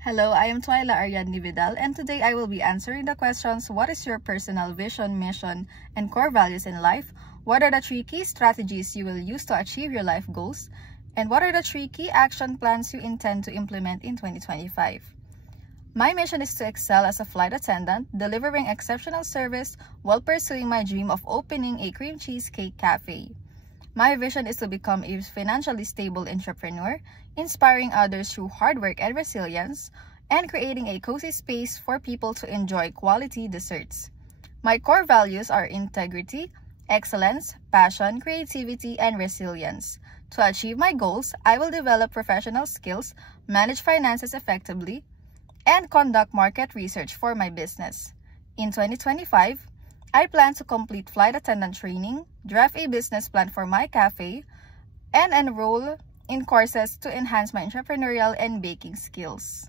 Hello, I am Twyla Ariadne Vidal, and today I will be answering the questions: what is your personal vision, mission, and core values in life? What are the 3 key strategies you will use to achieve your life goals? And what are the 3 key action plans you intend to implement in 2025? My mission is to excel as a flight attendant, delivering exceptional service while pursuing my dream of opening a cream cheesecake cafe. My vision is to become a financially stable entrepreneur, inspiring others through hard work and resilience, and creating a cozy space for people to enjoy quality desserts. My core values are integrity, excellence, passion, creativity, and resilience. To achieve my goals, I will develop professional skills, manage finances effectively, and conduct market research for my business. In 2025, I plan to complete flight attendant training, draft a business plan for my cafe, and enroll in courses to enhance my entrepreneurial and baking skills.